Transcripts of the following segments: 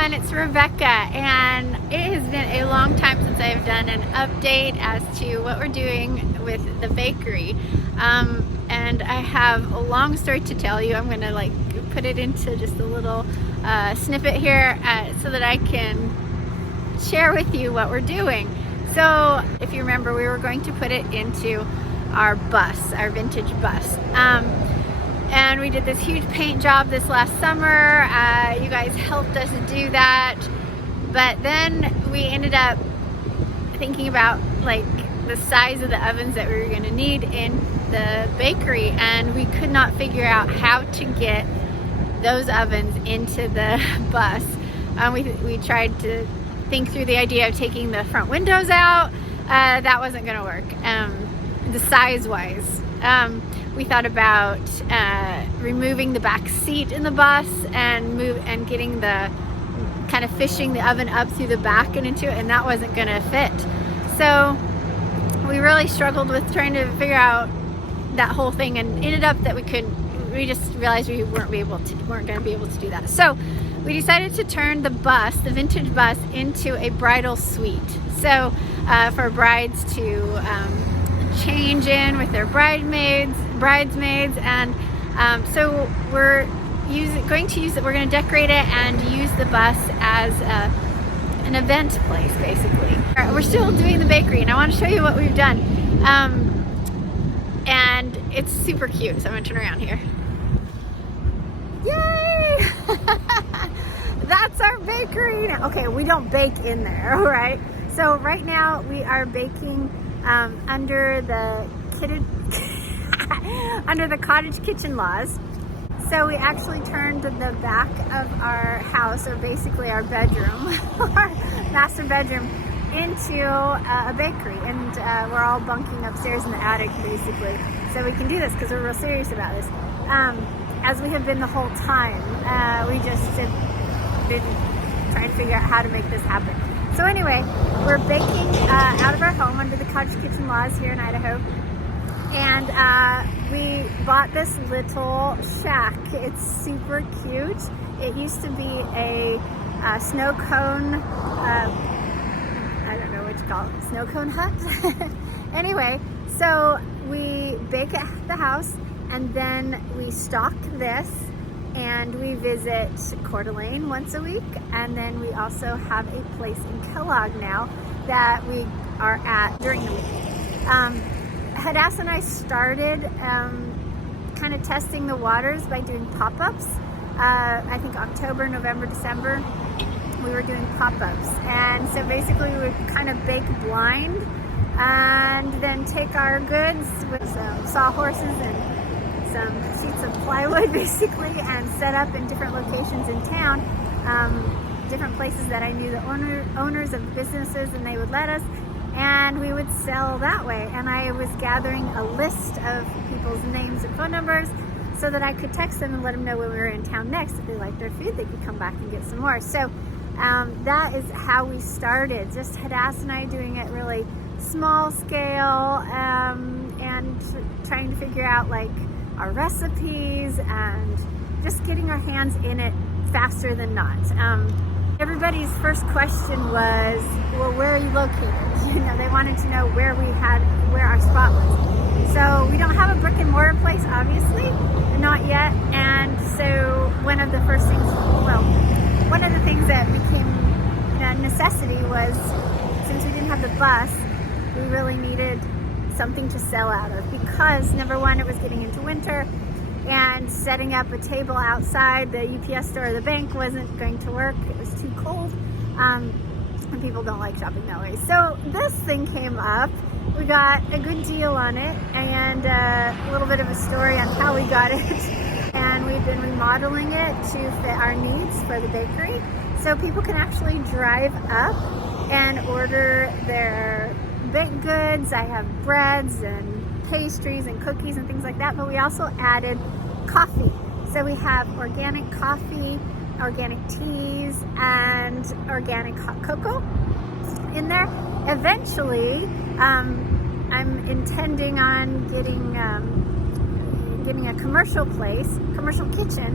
everyone, it's Rebecca, and it has been a long time since I've done an update as to what we're doing with the bakery. And I have a long story to tell you. I'm going to put it into just a little snippet here so that I can share with you what we're doing. So if you remember, we were going to put it into our bus, our vintage bus. And we did this huge paint job this last summer. You guys helped us do that. But then we ended up thinking about the size of the ovens that we were going to need in the bakery, and we could not figure out how to get those ovens into the bus. We tried to think through the idea of taking the front windows out. That wasn't going to work, the size wise. We thought about removing the back seat in the bus and getting fishing the oven up through the back and into it, and that wasn't going to fit. So we really struggled with trying to figure out that whole thing, and ended up that we just realized we weren't going to be able to do that. So we decided to turn the bus, the vintage bus, into a bridal suite. So for brides to change in with their bridesmaids, and so we're going to decorate it and use the bus as an event place, basically. We're still doing the bakery, and I want to show you what we've done, and it's super cute. So I'm gonna turn around here. Yay! That's our bakery now. Okay, we don't bake in there, all right? So right now we are baking under the cottage kitchen laws. So we actually turned the back of our house, or basically our bedroom, our master bedroom, into a bakery, and we're all bunking upstairs in the attic, basically. So we can do this because we're real serious about this. As we have been the whole time, we just been trying to figure out how to make this happen. So anyway, we're baking out of our home under the cottage kitchen laws here in Idaho. And we bought this little shack. It's super cute. It used to be a snow cone, I don't know what you call it, snow cone hut. Anyway, so we bake at the house, and then we stock this, and we visit Coeur d'Alene once a week, and then we also have a place in Kellogg now that we are at during the week. Hadassah and I started kind of testing the waters by doing pop-ups. I think October, November, December, we were doing pop-ups. And so basically we would kind of bake blind and then take our goods with some sawhorses and some sheets of plywood, basically, and set up in different locations in town, different places that I knew the owners of businesses, and they would let us, and we would sell that way. And I was gathering a list of people's names and phone numbers so that I could text them and let them know when we were in town next. If they liked their food, they could come back and get some more. So that is how we started, just Hadassah and I doing it really small scale, and trying to figure out our recipes and just getting our hands in it faster than not. Everybody's first question was, well, where are you located? They wanted to know where our spot was. So we don't have a brick and mortar place, obviously, not yet. And so one of the things that became a necessity was, since we didn't have the bus, we really needed something to sell out of, because number one, it was getting into winter, and setting up a table outside the UPS store or the bank wasn't going to work. It was too cold, and people don't like shopping that way. So this thing came up. We got a good deal on it, and a little bit of a story on how we got it. And we've been remodeling it to fit our needs for the bakery, so people can actually drive up and order their baked goods. I have breads and pastries and cookies and things like that, but we also added coffee. So we have organic coffee, organic teas, and organic hot cocoa in there. Eventually, I'm intending on getting a commercial kitchen,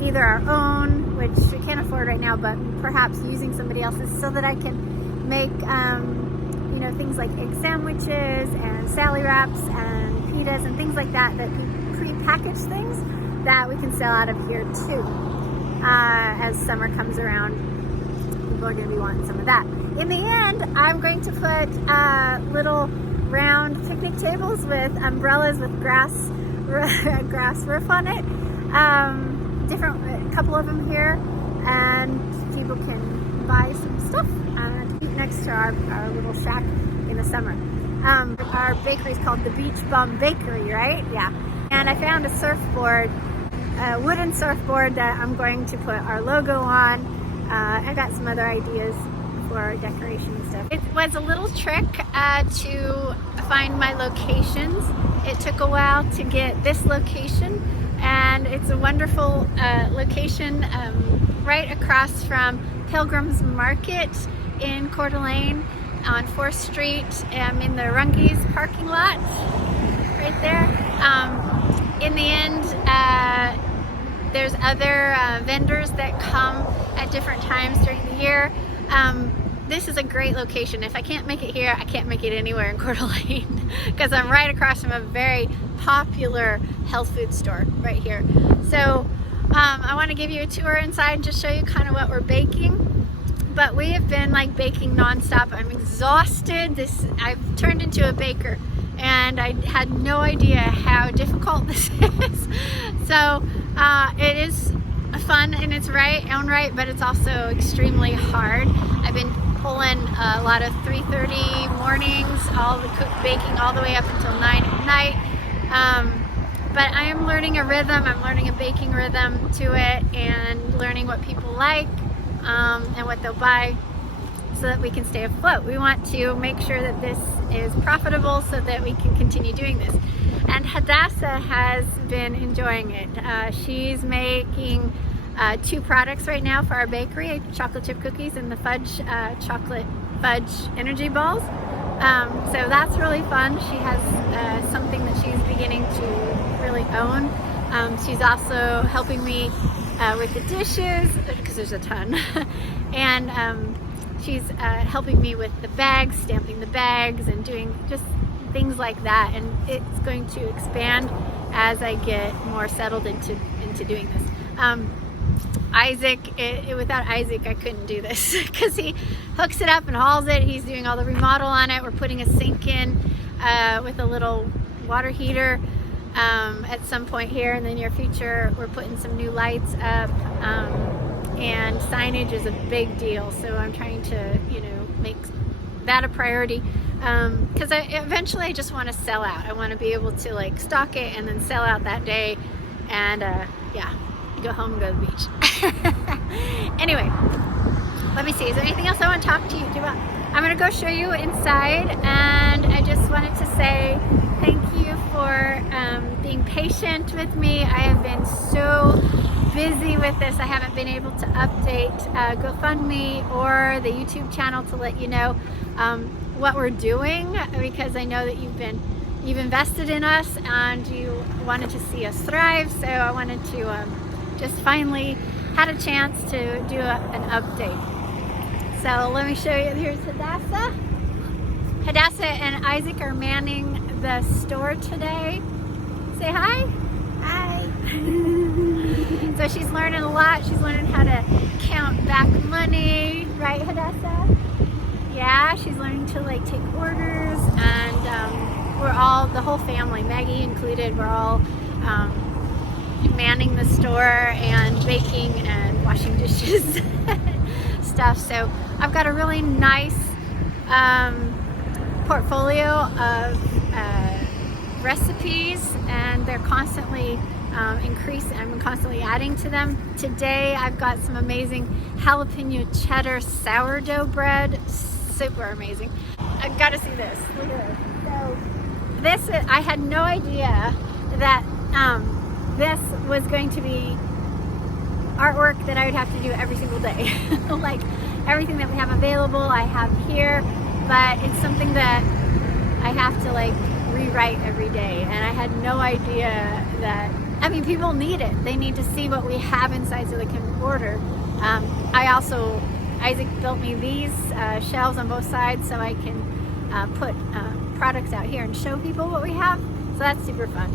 either our own, which we can't afford board right now, but perhaps using somebody else's so that I can make, you know, things like egg sandwiches and Sally wraps and pitas and things like that, that pre-packaged things that we can sell out of here too. As summer comes around, people are going to be wanting some of that. In the end, I'm going to put little round picnic tables with umbrellas with grass roof on it. A couple of them here, and people can buy some stuff and eat next to our little shack in the summer. Our bakery is called the BEACHBUM Bakery, right? Yeah. And I found a surfboard, a wooden surfboard that I'm going to put our logo on. I got some other ideas for decoration and stuff. It was a little trick to find my locations. It took a while to get this location, and it's a wonderful location right across from Pilgrim's Market in Coeur d'Alene on 4th Street, in the Rungies parking lot right there. In the end, there's other vendors that come at different times during the year. This is a great location. If I can't make it here, I can't make it anywhere in Coeur d'Alene because I'm right across from a very popular health food store right here. So I want to give you a tour inside and just show you kind of what we're baking. But we have been like baking nonstop. I'm exhausted. I've turned into a baker, and I had no idea how difficult this is. So it is fun in its own right, but it's also extremely hard. I've been pulling a lot of 3:30 mornings, baking all the way up until 9 at night. But I am learning a rhythm. I'm learning a baking rhythm to it, and learning what people like and what they'll buy, so that we can stay afloat. We want to make sure that this is profitable so that we can continue doing this. And Hadassah has been enjoying it. She's making 2 products right now for our bakery, chocolate chip cookies and the chocolate fudge energy balls. So that's really fun. She has something that she's beginning to really own. She's also helping me with the dishes, because there's a ton. And she's helping me with the bags, stamping the bags, and doing just things like that. And it's going to expand as I get more settled into doing this. Isaac, without Isaac I couldn't do this because he hooks it up and hauls it. He's doing all the remodel on it. We're putting a sink in with a little water heater at some point here in the near future. We're putting some new lights up, and signage is a big deal, so I'm trying to, you know, make that a priority, because eventually I just want to sell out. I want to be able to like stock it and then sell out that day, and yeah, go home and go to the beach. Anyway, let me see, is there anything else I want to talk to you about? I'm going to go show you inside, and I just wanted to say thank you for being patient with me. I have been so busy with this. I haven't been able to update GoFundMe or the YouTube channel to let you know what we're doing, because I know that you've invested in us and you wanted to see us thrive. So I wanted to just finally had a chance to do an update. So let me show you. Here's Hadassah. Hadassah and Isaac are manning the store today. Say hi. Hi. So she's learning a lot. She's learning how to count back money, right, Hadassah? Yeah, she's learning to like take orders, and we're all, the whole family, Maggie included, we're all manning the store and baking and washing dishes stuff. So I've got a really nice portfolio of recipes, and they're constantly increasing. I'm constantly adding to them. Today I've got some amazing jalapeno cheddar sourdough bread, super amazing. I've got to see this. Look at this. So this, I had no idea that this was going to be artwork that I would have to do every single day. Like everything that we have available, I have here, but it's something that I have to like rewrite every day, and I had no idea that, I mean, people need it. They need to see what we have inside so they can order. Isaac built me these shelves on both sides so I can put products out here and show people what we have. So that's super fun.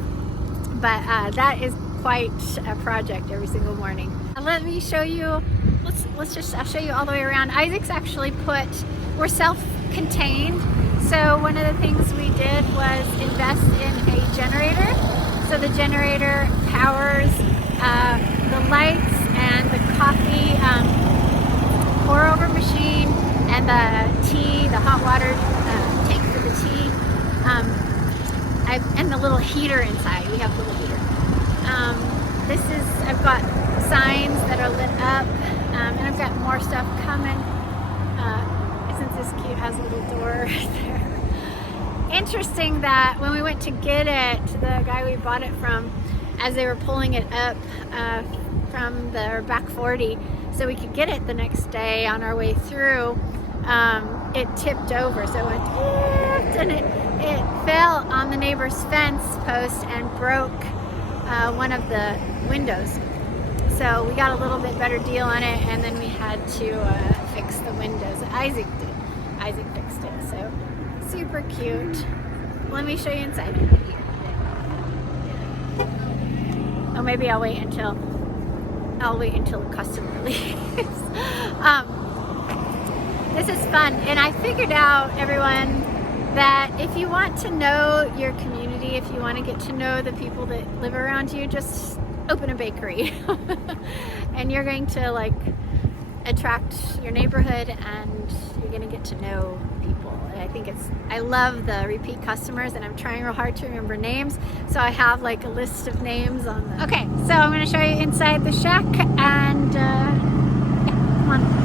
But that is quite a project every single morning. Let me show you, I'll show you all the way around. Isaac's actually we're self-contained. So one of the things we did was invest in a generator. So the generator powers the lights and the coffee pour over machine and the hot water tank for the tea, and the little heater inside. We have a little heater. I've got signs that are lit up, and I've got more stuff coming. Isn't this cute? Has a little door there. Interesting that when we went to get it, the guy we bought it from, as they were pulling it up from their back 40, so we could get it the next day on our way through, it tipped over. So it went, and it fell on the neighbor's fence post and broke one of the windows. So we got a little bit better deal on it, and then we had to fix the windows. Isaac did. Isaac fixed it. So super cute. Let me show you inside. Oh, maybe I'll wait until the customer leaves. This is fun, and I figured out, everyone, that if you want to know your community, if you want to get to know the people that live around you, just open a bakery. And you're going to attract your neighborhood, and you're going to get to know people. And I love the repeat customers, and I'm trying real hard to remember names, so I have a list of names on them. Okay, so I'm going to show you inside the shack, and yeah, come on.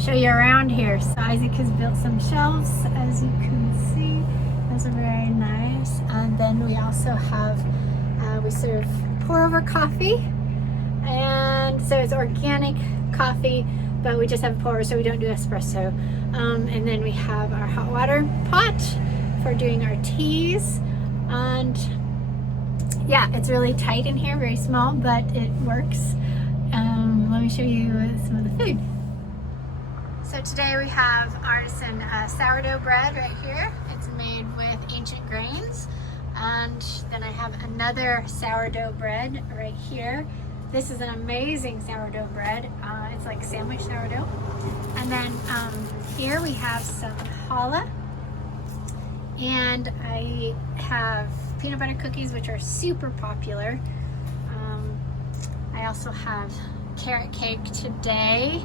Show you around here. So Isaac has built some shelves, as you can see. Those are very nice. And then we also have, we serve pour over coffee. And so it's organic coffee, but we just have pour over, so we don't do espresso. And then we have our hot water pot for doing our teas. And yeah, it's really tight in here, very small, but it works. Let me show you some of the food. So today we have artisan sourdough bread right here. It's made with ancient grains. And then I have another sourdough bread right here. This is an amazing sourdough bread. It's like sandwich sourdough. And then here we have some challah. And I have peanut butter cookies, which are super popular. I also have carrot cake today.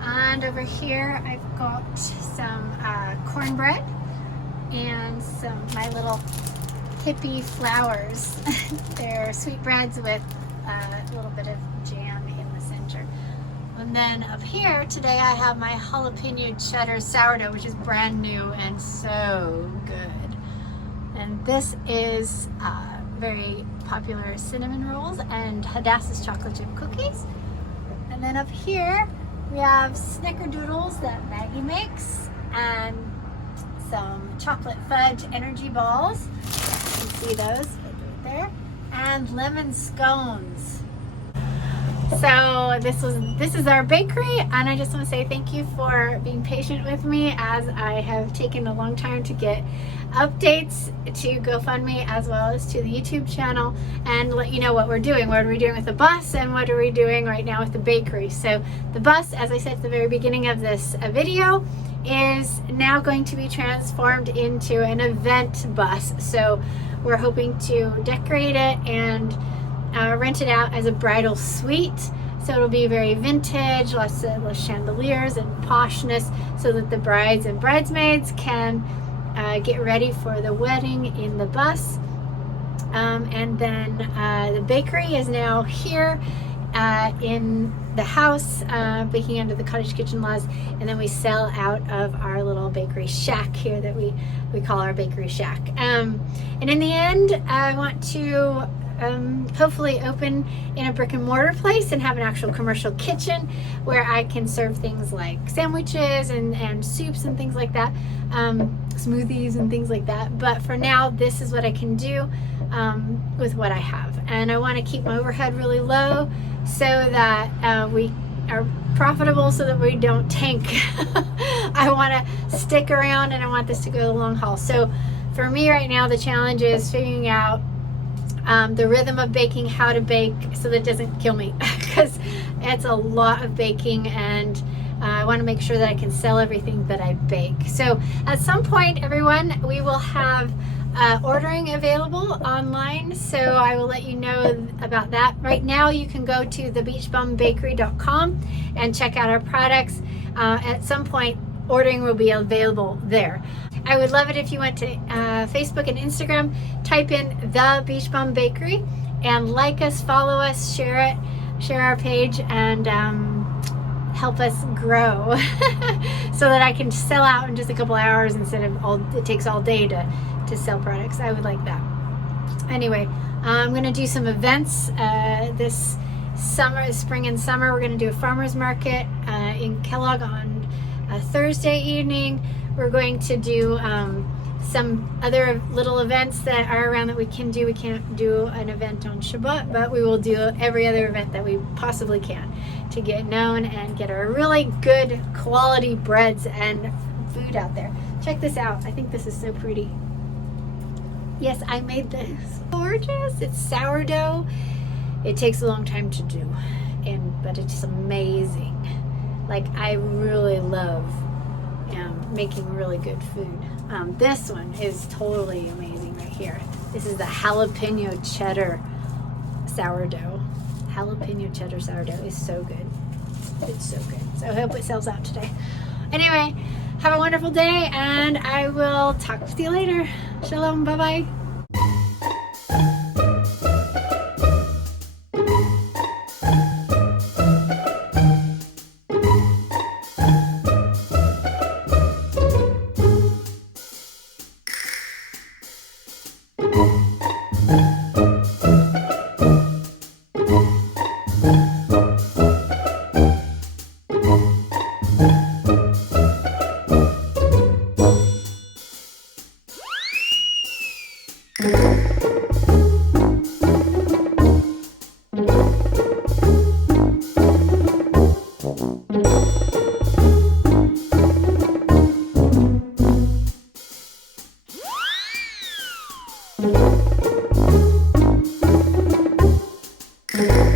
And over here I've got some cornbread and my little hippie flowers. They're sweetbreads with a little bit of jam in the center. And then up here today I have my jalapeno cheddar sourdough, which is brand new and so good. And this is very popular cinnamon rolls and Hadassah's chocolate chip cookies. And then up here we have snickerdoodles that Maggie makes and some chocolate fudge energy balls. You can see those right there. And lemon scones. So this is our bakery, and I just want to say thank you for being patient with me as I have taken a long time to get updates to GoFundMe as well as to the YouTube channel and let you know what we're doing. What are we doing with the bus and what are we doing right now with the bakery? So the bus, as I said at the very beginning of this video, is now going to be transformed into an event bus. So we're hoping to decorate it and rent it out as a bridal suite. So it'll be very vintage, lots of chandeliers and poshness, so that the brides and bridesmaids can get ready for the wedding in the bus. And then the bakery is now here in the house, baking under the cottage kitchen laws, and then we sell out of our little bakery shack here that we call our bakery shack. And in the end, I want to hopefully open in a brick and mortar place and have an actual commercial kitchen where I can serve things like sandwiches and soups and things like that, smoothies and things like that. But for now, this is what I can do with what I have. And I want to keep my overhead really low so that we are profitable, so that we don't tank. I want to stick around and I want this to go the long haul. So for me right now, the challenge is figuring out the rhythm of baking, how to bake so that it doesn't kill me, because it's a lot of baking, and I want to make sure that I can sell everything that I bake. So at some point, everyone, we will have ordering available online, so I will let you know about that. Right now, you can go to thebeachbumbakery.com and check out our products. At some point, ordering will be available there. I would love it if you went to Facebook and Instagram, type in The Beach Bum Bakery, and like us, follow us, share our page, and help us grow so that I can sell out in just a couple hours instead of it takes all day to sell products. I would like that. Anyway, I'm going to do some events this summer, spring and summer. We're going to do a farmer's market in Kellogg on Thursday evening. We're going to do some other little events that are around that we can do. We can't do an event on Shabbat, but we will do every other event that we possibly can to get known and get our really good quality breads and food out there. Check this out. I think this is so pretty. Yes, I made this. Gorgeous. It's sourdough. It takes a long time to do, but it's amazing. Like, I really love making really good food. This one is totally amazing right here. This is the jalapeno cheddar sourdough. Jalapeno cheddar sourdough is so good. It's so good. So I hope it sells out today. Anyway, have a wonderful day, and I will talk with you later. Shalom. Bye-bye. You